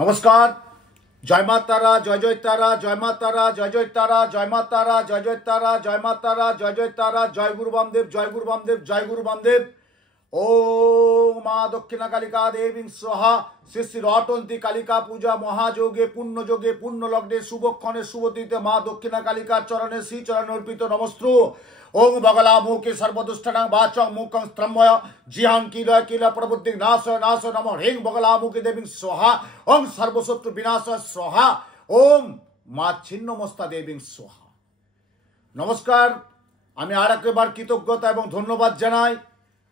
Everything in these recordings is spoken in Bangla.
নমস্কার। জয় মা তারা, জয় জয় তারা, জয় মা তারা, জয় জয় তারা, জয় মা তারা, জয় জয় তারা, জয় মা তারা, জয় জয় তারা, জয় গুরু বামদেব, জয় গুরু বামদেব, জয় গুরু বামদেব। ও মা দক্ষিণা কালিকা দেবী স্বাহা। শ্রী শ্রী রটন্তী কালিকা পূজা মহাযোগে পুণ্যযোগে পুণ্য লগ্নে শুভক্ষণে শুভতিতে মা দক্ষিণা কালিকার চরণে শ্রীচরণে অর্পিত নমস্ত্রু। ওং বগলা মুখে সর্বদুষ্টানাং বাচং মুখং স্তম্ভয় জিহাং কিল কিল প্রবুদ্ধি নাশয় নাশয় নম হেং বগলা মুখে দেবী স্বাহা। ওং সর্বশত্রু বিনাশয় স্বাহা। ওম মা ছিন্নমস্তা দেবী স্বাহা। নমস্কার। আমি আর একবার কৃতজ্ঞতা এবং ধন্যবাদ জানাই।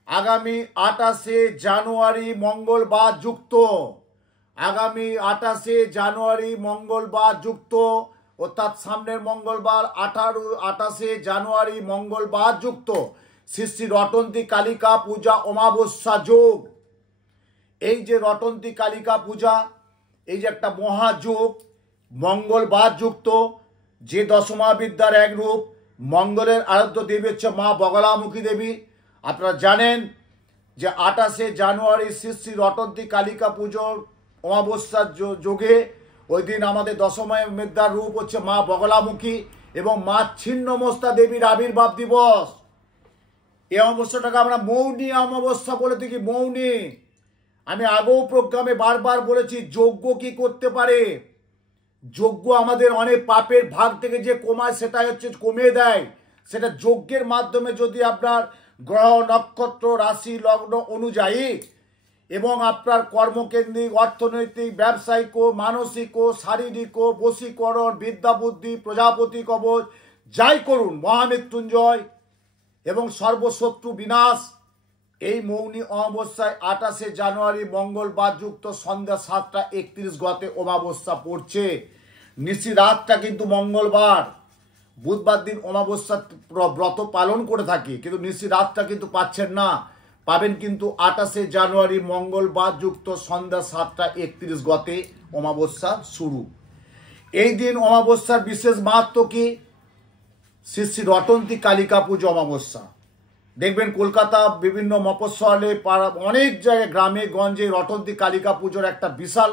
আগামী 28শে জানুয়ারি মঙ্গলবার যুক্ত, আগামী 28শে জানুয়ারি মঙ্গলবার যুক্ত, অর্থাৎ সামনের মঙ্গলবার 28শে জানুয়ারি মঙ্গলবার যুক্ত শ্রী শ্রী রটন্তী কালিকা পূজা অমাবস্যা যোগ। এই যে রটন্তী কালিকা পূজা, এই যে একটা মহাযোগ মঙ্গলবার যুক্ত, যে দশমা বিদ্যার এক রূপ মঙ্গলের আরাধ্য দেবী হচ্ছে মা বগলামুখী দেবী। আপনারা জানেন যে 28শে জানুয়ারি শ্রী শ্রী রটন্তী কালিকা পুজোর অমাবস্যার যোগে ওই দিন আমাদের দশমা বিদ্যার রূপ হচ্ছে মা বগলামুখী এবং মা ছিন্নমস্তা দেবীর আবির্ভাব দিবস। এই অমাবস্যাটাকে আমরা মৌনী অমাবস্যা বলে থাকি। মৌনী, আমি আগেও প্রোগ্রামে বারবার বলেছি, যজ্ঞ কি করতে পারে? যজ্ঞ আমাদের অনেক পাপের ভাগ থেকে যে কমায় সেটা হচ্ছে কমিয়ে দেয়। সেটা যজ্ঞের মাধ্যমে যদি আপনার গ্রহ নক্ষত্র রাশি লগ্ন অনুযায়ী এবং আপনার কর্মকেন্দ্রিক অর্থনৈতিক ব্যবসায়িক মানসিক শারীরিক বশীকরণ বিদ্যা বুদ্ধি প্রজাপতি কবচ যাই করুন, মহামৃত্যুঞ্জয় এবং সর্বশত্রু বিনাশ, এই মৌনী অমাবস্যায় 28শে জানুয়ারি মঙ্গলবার যুক্ত সন্ধ্যা 7টা 31 গতে অমাবস্যা পড়ছে। নিশি রাতটা কিন্তু মঙ্গলবার, বুধবার দিন অমাবস্যা ব্রত পালন করে থাকি, কিন্তু নিশি রাতটা কিন্তু পাচ্ছেন না। পাবেন কিন্তু 28শে জানুয়ারি মঙ্গলবার যুক্ত সন্ধ্যা 7টা 31 গতে অমাবস্যা শুরু। এই দিন অমাবস্যার বিশেষ মাহাত্ম্য কি? শ্রী শ্রী রটন্তী কালিকা পুজো অমাবস্যা। দেখবেন কলকাতা বিভিন্ন মফস্বলে পাড়া অনেক জায়গায় গ্রামে গঞ্জে রটন্তী কালিকা পুজোর একটা বিশাল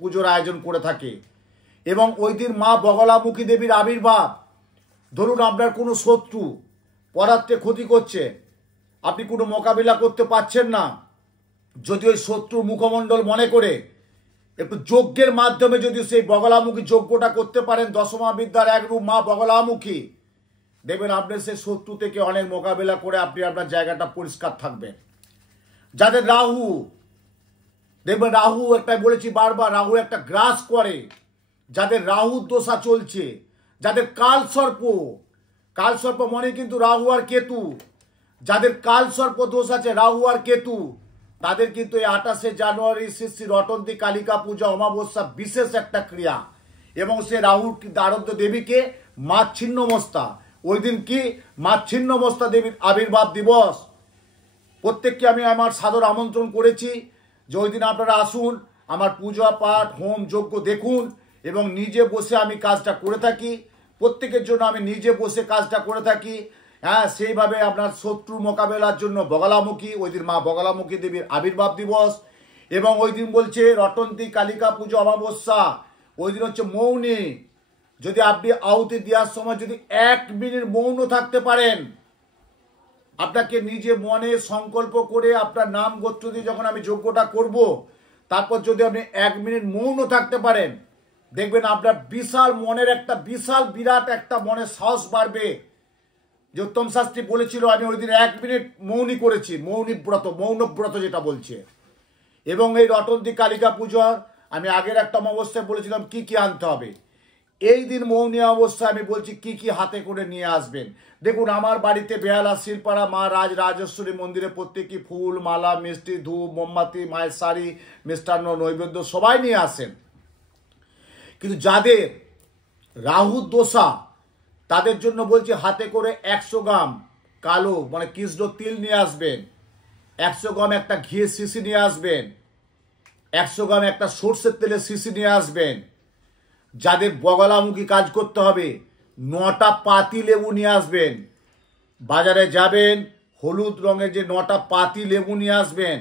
পুজোর আয়োজন করে থাকে এবং ওই দিন মা বগলামুখী দেবীর আবির্ভাব। ধরুন আপনার কোনো শত্রু পদার্থে ক্ষতি করছে, আপনি কোনো মোকাবিলা করতে পারছেন না, যদি ওই শত্রুর মুখমণ্ডল মনে করে একটু যজ্ঞের মাধ্যমে যদি সেই বগলামুখী যজ্ঞটা করতে পারেন, দশমা বিদ্যার এক রূপ মা বগলামুখী, দেখবেন আপনার সেই শত্রু থেকে অনেক মোকাবিলা করে আপনি আপনার জায়গাটা পরিষ্কার থাকবেন। যাদের রাহু, দেখবেন রাহু একটা বলেছি বারবার, রাহু একটা গ্রাস করে। যাদের রাহু দশা চলছে, যাদের কালসর্প মনে কিন্তু রাহু আর কেতু, যাদের কালসর্প দোষ আছে রাহু আর কেতু, তাদের কিন্তু এই 28শে জানুয়ারি শ্রী শ্রী রটন্তী কালিকা পূজা অমাবস্যা বিশেষ একটা ক্রিয়া। এবং সে রাহুর আরাধ্য দেবীকে মা ছিন্নমস্তা। ওই দিন কি মা ছিন্নমস্তা দেবীর আবির্ভাব দিবস। প্রত্যেককে আমি আমার সাদর আমন্ত্রণ করেছি যে ওই দিন আপনারা আসুন, আমার পূজা পাঠ হোম যজ্ঞ দেখুন এবং নিজে বসে আমি কাজটা করে থাকি। প্রত্যেকের জন্য আমি নিজে বসে কাজটা করে থাকি। হ্যাঁ, সেইভাবে আপনার শত্রু মোকাবেলার জন্য বগলামুখী, ওই দিন মা বগলামুখী দেবীর আবির্ভাব দিবস। এবং ওই দিন বলছে রটন্তী কালিকা পুজো অমাবস্যা, ওই দিন হচ্ছে মৌনী। যদি আপনি আহুতি দেওয়ার সময় যদি 1 মিনিট মৌন থাকতে পারেন, আপনাকে নিজে মনে সংকল্প করে আপনার নাম গোত্র দিয়ে যখন আমি যজ্ঞটা করব, তারপর যদি আপনি 1 মিনিট মৌন থাকতে পারেন, দেখবেন আপনার বিশাল মনের একটা বিরাট একটা মনের সাহস বাড়বে। যে উত্তম শাস্ত্রী বলেছিল, আমি ওই দিন 1 মিনিট মৌনী করেছি, মৌনব্রত যেটা বলছে। এবং এই রটন্তী কালিকা পুজোর আমি আগের একটা অমাবস্যায় বলেছিলাম কি কি আনতে হবে। এই দিন মৌনী অমাবস্যায় আমি বলছি কি কি হাতে করে নিয়ে আসবেন। দেখুন, আমার বাড়িতে বেহালা শিলপাড়া মা রাজরাজেশ্বরী মন্দিরে প্রত্যেকই ফুল মালা মিষ্টি ধূপ মোমবাতি মায়ের শাড়ি মিষ্টান্ন নৈবেদ্য সবাই নিয়ে আসেন। কিন্তু যাদের রাহু দোষা, তাদের জন্য বলছি হাতে করে 100 গ্রাম কালো মানে কৃষ্ণ তিল নিয়ে আসবেন, 100 গ্রাম একটা ঘিয়ের শিশি নিয়ে আসবেন, 100 গ্রাম একটা সর্ষের তেলের শিশি নিয়ে আসবেন। যাদের বগলামুখী কাজ করতে হবে, 9টা পাতি লেবু নিয়ে আসবেন। বাজারে যাবেন, হলুদ রঙের যে 9টা পাতি লেবু নিয়ে আসবেন,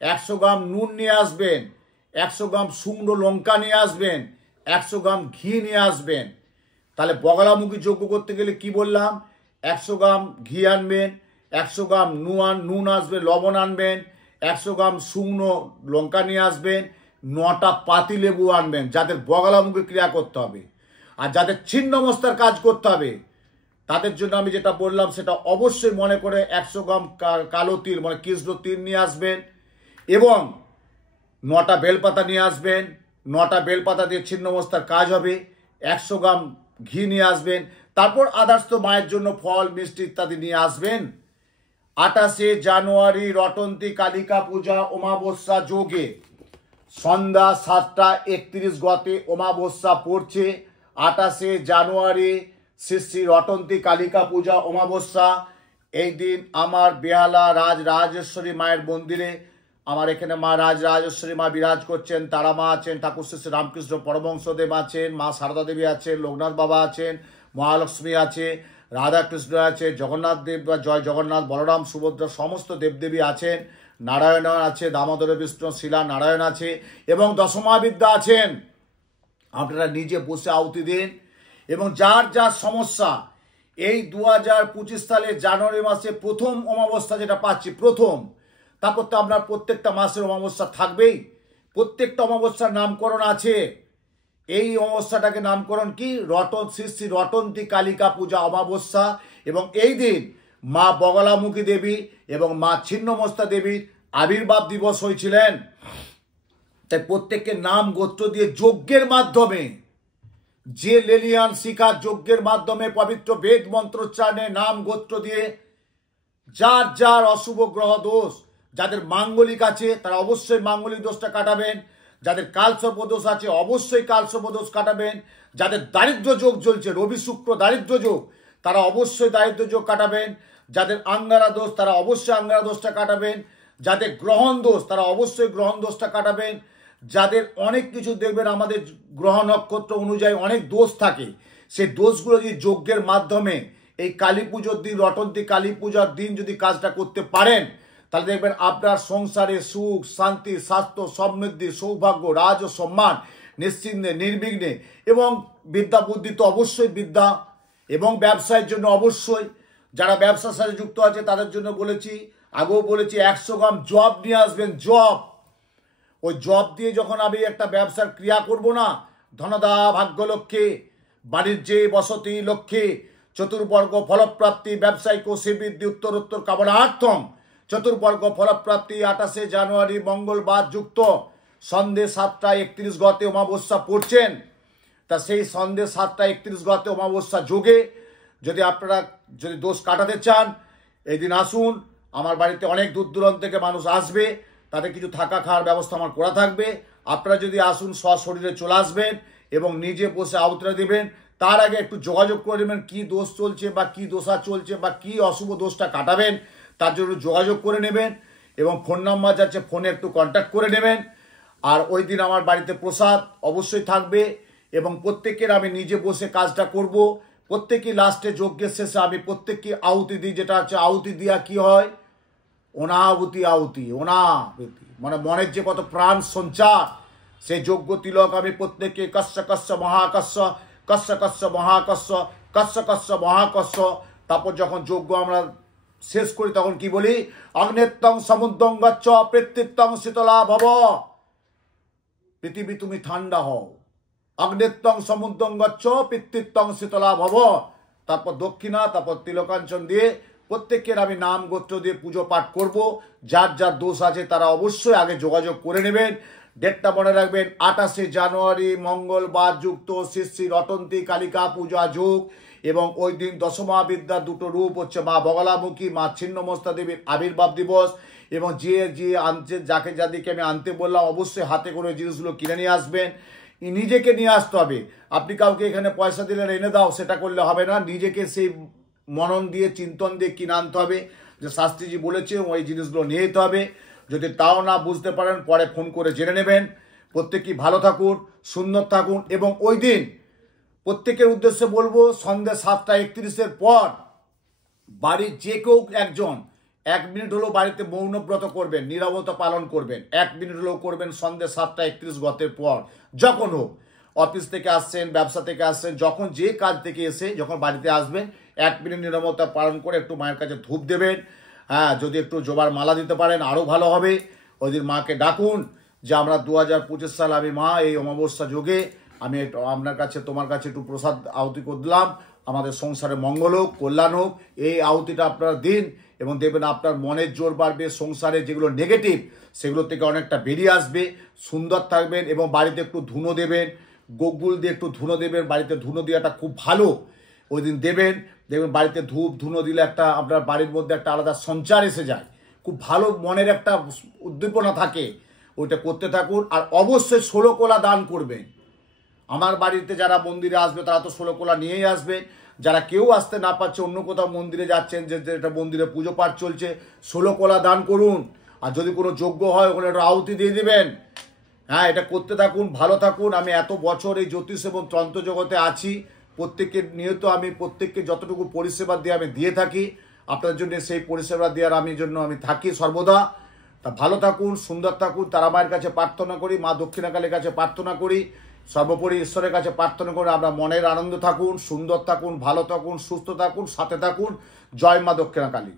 100 গ্রাম নুন নিয়ে আসবেন, 100 গ্রাম শুকনো লঙ্কা নিয়ে আসবেন, 100 গ্রাম ঘি নিয়ে আসবেন। তাহলে বগলামুখী যজ্ঞ করতে গেলে কি বললাম, 100 গ্রাম ঘি আনবেন, 100 গ্রাম নুন আসবে, লবণ আনবেন, 100 গ্রাম শুকনো লঙ্কা নিয়ে আসবেন, 9টা পাতি লেবু আনবেন, যাদের বগলামুখী ক্রিয়া করতে হবে। আর যাদের ছিন্নমস্তার কাজ করতে হবে তাদের জন্য আমি যেটা বললাম সেটা অবশ্যই মনে করে 100 গ্রাম কালো তিল মানে কৃষ্ণ তিল নিয়ে আসবেন এবং 9টা বেলপাতা নিয়ে আসবেন। 9টা বেলপাতা দিয়ে ছিন্নমস্তার কাজ হবে। 100 গ্রাম ঘি নিয়ে আসবেন। তারপর আদার্স তো মায়ের জন্য ফল মিষ্টি ইত্যাদি নিয়ে আসবেন। 28শে জানুয়ারি রটন্তী কালিকা পূজা অমাবস্যা যোগে সন্ধ্যা 7টা 31 গতে অমাবস্যা পড়ছে। 28শে জানুয়ারি শ্রী শ্রী রটন্তী কালিকা পূজা অমাবস্যা। এই দিন আমার বেহালা রাজরাজেশ্বরী মায়ের মন্দিরে, আমার এখানে মা রাজরাজেশ্বরী মা বিরাজ করছেন, তারা মা আছেন, ঠাকুর শ্রী রামকৃষ্ণ পরমহংসদেব আছেন, মা সারদা দেবী আছেন, লোকনাথ বাবা আছেন, মহালক্ষ্মী আছে, রাধাকৃষ্ণ আছে, জগন্নাথ দেব বা জয় জগন্নাথ, বলরাম সুভদ্রা সমস্ত দেবদেবী আছেন, নারায়ণ আছে, দামোদর বিষ্ণু শিলা নারায়ণ আছে এবং দশমাবিদ্যা আছেন। আপনারা নিজে বসে আহুতি দিন এবং যার যার সমস্যা এই 2025 সালের জানুয়ারি মাসে প্রথম অমাবস্যা যেটা পাচ্ছি প্রথম, তারপর তো আপনার প্রত্যেকটা মাসের অমাবস্যা থাকবেই, প্রত্যেকটা অমাবস্যার নামকরণ আছে। এই অমাবস্যাটাকে নামকরণ কি, শ্রী শ্রী রটন্তী কালিকা পূজা অমাবস্যা। এবং এই দিন মা বগলামুখী দেবী এবং মা ছিন্নমস্তা দেবীর আবির্ভাব দিবস হয়েছিলেন। তাই প্রত্যেকের নাম গোত্র দিয়ে যজ্ঞের মাধ্যমে, যে লেলিয়ান শিখা যজ্ঞের মাধ্যমে পবিত্র বেদ মন্ত্রোচ্চারণে নাম গোত্র দিয়ে যার যার অশুভ গ্রহ দোষ, যাদের মাঙ্গলিক আছে তারা অবশ্যই মাঙ্গলিক দোষটা কাটাবেন, যাদের কালসর্প দোষ আছে অবশ্যই কালসর্প দোষ কাটাবেন, যাদের দারিদ্র যোগ চলছে রবি শুক্র দারিদ্র যোগ তারা অবশ্যই দারিদ্র যোগ কাটাবেন, যাদের আঙ্গারা দোষ তারা অবশ্যই আঙ্গারা দোষটা কাটাবেন, যাদের গ্রহণ দোষ তারা অবশ্যই গ্রহণ দোষটা কাটাবেন, যাদের অনেক কিছু দেখবেন আমাদের গ্রহ নক্ষত্র অনুযায়ী অনেক দোষ থাকে, সেই দোষগুলো যদি যজ্ঞের মাধ্যমে এই কালী পুজোর দিন রটন্তী কালী পূজার দিন যদি কাজটা করতে পারেন তাহলে দেখবেন আপনার সংসারে সুখ শান্তি স্বাস্থ্য সমৃদ্ধি সৌভাগ্য রাজ ও সম্মান নিশ্চিন্তে নির্বিঘ্নে এবং বিদ্যা বুদ্ধি তো অবশ্যই বিদ্যা এবং ব্যবসায়ের জন্য অবশ্যই যারা ব্যবসার সাথে যুক্ত আছে তাদের জন্য বলেছি, আগেও বলেছি 100 গ্রাম জব নিয়ে আসবেন। জব, ওই জব দিয়ে যখন আমি একটা ব্যবসার ক্রিয়া করব না, ধনদা ভাগ্যলক্ষ্মী বাণিজ্যে বসতি লক্ষ্মী চতুর্বর্গ ফলপ্রাপ্তি ব্যবসায়িক ও শ্রীবৃদ্ধি উত্তরোত্তর কামনার্থম চতুর্বর্গ ফলপ্রাপ্তি। 28শে জানুয়ারি মঙ্গলবার যুক্ত সন্ধ্যে 7টা 31 গতে অমাবস্যা পড়ছেন। তা সেই সন্ধ্যে 7টা 31 গতে অমাবস্যা যোগে যদি আপনারা যদি দোষ কাটাতে চান এই দিন আসুন। আমার বাড়িতে অনেক দূর দূরান্ত থেকে মানুষ আসবে, তাদের কিছু থাকা খাওয়ার ব্যবস্থা আমার করা থাকবে। আপনারা যদি আসুন সশরীরে চলে আসবেন এবং নিজে বসে আহুতিটা দেবেন। তার আগে একটু যোগাযোগ করে নেবেন কী দোষ চলছে বা কী দোষা চলছে বা কী অশুভ দোষটা কাটাবেন, তার জন্য যোগাযোগ করে নেবেন এবং ফোন নাম্বার যাচ্ছে ফোনে একটু কন্ট্যাক্ট করে নেবেন। আর ওই দিন আমার বাড়িতে প্রসাদ অবশ্যই থাকবে এবং প্রত্যেকের আমি নিজে বসে কাজটা করব। প্রত্যেকেই লাস্টে যজ্ঞের শেষে আমি প্রত্যেককে আহুতি দিই, যেটা হচ্ছে আহুতি দেওয়া কী হয়, অনাহুতি আহুতি, অনাহুতি মানে মনের যে কত প্রাণ সঞ্চার, সেই যজ্ঞ তিলক আমি প্রত্যেককে কস্য কস্য মহাকস্য কস্য কস্য মহাকস্য কস্য কস্য মহাকস্য। তারপর যখন যজ্ঞ আমরা শেষ করি তখন কি বলি, অগ্নেত্তং সমুদ্রং গচ্ছ পৃথিবীত্বং শীতলা ভব, পৃথিবী তুমি ঠান্ডা হও, অগ্নেত্তং সমুদ্রং গচ্ছ পৃথিবীত্বং শীতলা ভব। তারপর দক্ষিণা, তারপর তিলকাঞ্চন দিয়ে প্রত্যেকের আমি নাম গোত্র দিয়ে পুজো পাঠ করব। যার যার দোষ আছে তারা অবশ্যই আগে যোগাযোগ করে নেবেন। ডেটটা মনে রাখবেন 28শে জানুয়ারি মঙ্গলবার যুক্ত শ্রী শ্রী রটন্তী কালিকা পূজা যোগ এবং ওই দিন দশমহাবিদ্যার দুটো রূপ হচ্ছে মা বগলামুখী মা ছিন্নমস্তা দেবীর আবির্ভাব দিবস। এবং যে আনছে যাকে যাদেরকে আমি আনতে বললাম অবশ্যই হাতে করে জিনিসগুলো কিনে নিয়ে আসবেন। নিজেকে নিয়ে আসতে হবে, আপনি কাউকে এখানে পয়সা দিলে এনে দাও সেটা করলে হবে না, নিজেকে সেই মনন দিয়ে চিন্তন দিয়ে কিনে আনতে হবে যে শাস্ত্রীজি বলেছে ওই জিনিসগুলো নিয়ে যেতে হবে। যদি তাও না বুঝতে পারেন পরে ফোন করে জেনে নেবেন। প্রত্যেকেই ভালো থাকুন, সুন্দর থাকুন এবং ওই দিন প্রত্যেকের উদ্দেশ্যে বলবো সন্ধ্যে 7টা 31-এর পর বাড়ির যে কেউ একজন 1 মিনিট হলেও বাড়িতে মৌনব্রত করবেন, নীরবতা পালন করবেন, 1 মিনিট হলেও করবেন সন্ধ্যে 7:31 গতের পর। যখন হোক, অফিস থেকে আসছেন, ব্যবসা থেকে আসছেন, যখন যে কাজ থেকে এসে যখন বাড়িতে আসবেন 1 মিনিট নীরবতা পালন করে একটু মায়ের কাছে ধূপ দেবেন। হ্যাঁ, যদি একটু জবার মালা দিতে পারেন আরও ভালো হবে। ওই দিন মাকে ডাকুন যে আমরা 2025 সাল আমি মা এই অমাবস্যা যোগে আমি আপনার কাছে তোমার কাছে একটু প্রসাদ আহুতি করলাম, আমাদের সংসারে মঙ্গল হোক, কল্যাণ হোক। এই আহুতিটা আপনারা দিন এবং দেখবেন আপনার মনের জোর বাড়বে, সংসারে যেগুলো নেগেটিভ সেগুলো থেকে অনেকটা বেরিয়ে আসবে, সুন্দর থাকবেন। এবং বাড়িতে একটু ধুনো দেবেন, গোগুল দিয়ে একটু ধুনো দেবেন, বাড়িতে ধুনো দেওয়াটা খুব ভালো। ওই দিন দেবেন, দেখবেন বাড়িতে ধূপ ধুনো দিলে একটা আপনার বাড়ির মধ্যে একটা আলাদা সঞ্চার এসে যায়, খুব ভালো মনের একটা উদ্দীপনা থাকে। ওইটা করতে থাকুন। আর অবশ্যই 16 কোলা দান করবেন। আমার বাড়িতে যারা মন্দিরে আসবে তারা তো 16 কোলা নিয়েই আসবে। যারা কেউ আসতে না পারছে, অন্য কোথাও মন্দিরে যাচ্ছেন, যে এটা মন্দিরে পুজো পাঠ চলছে, 16 কোলা দান করুন। আর যদি কোনো যজ্ঞ হয় ওখানে একটা আহুতি দিয়ে দিবেন। হ্যাঁ, এটা করতে থাকুন, ভালো থাকুন। আমি এত বছর এই জ্যোতিষ এবং তন্ত্র জগতে আছি, প্রত্যেককে নিয়ত আমি প্রত্যেককে যতটুকু পরিষেবা দিয়ে আমি দিয়ে থাকি, আপনার জন্য সেই পরিষেবা দেওয়ার আমি থাকি সর্বদা। তা ভালো থাকুন, সুন্দর থাকুন। তারা মায়ের কাছে প্রার্থনা করি, মা দক্ষিণাকালীর কাছে প্রার্থনা করি, সর্বোপরি ঈশ্বরের কাছে প্রার্থনা করে আমরা মনের আনন্দ থাকুন, সুন্দর থাকুন, ভালো থাকুন, সুস্থ থাকুন, সাথে থাকুন। জয় মা দক্ষিণাকালী।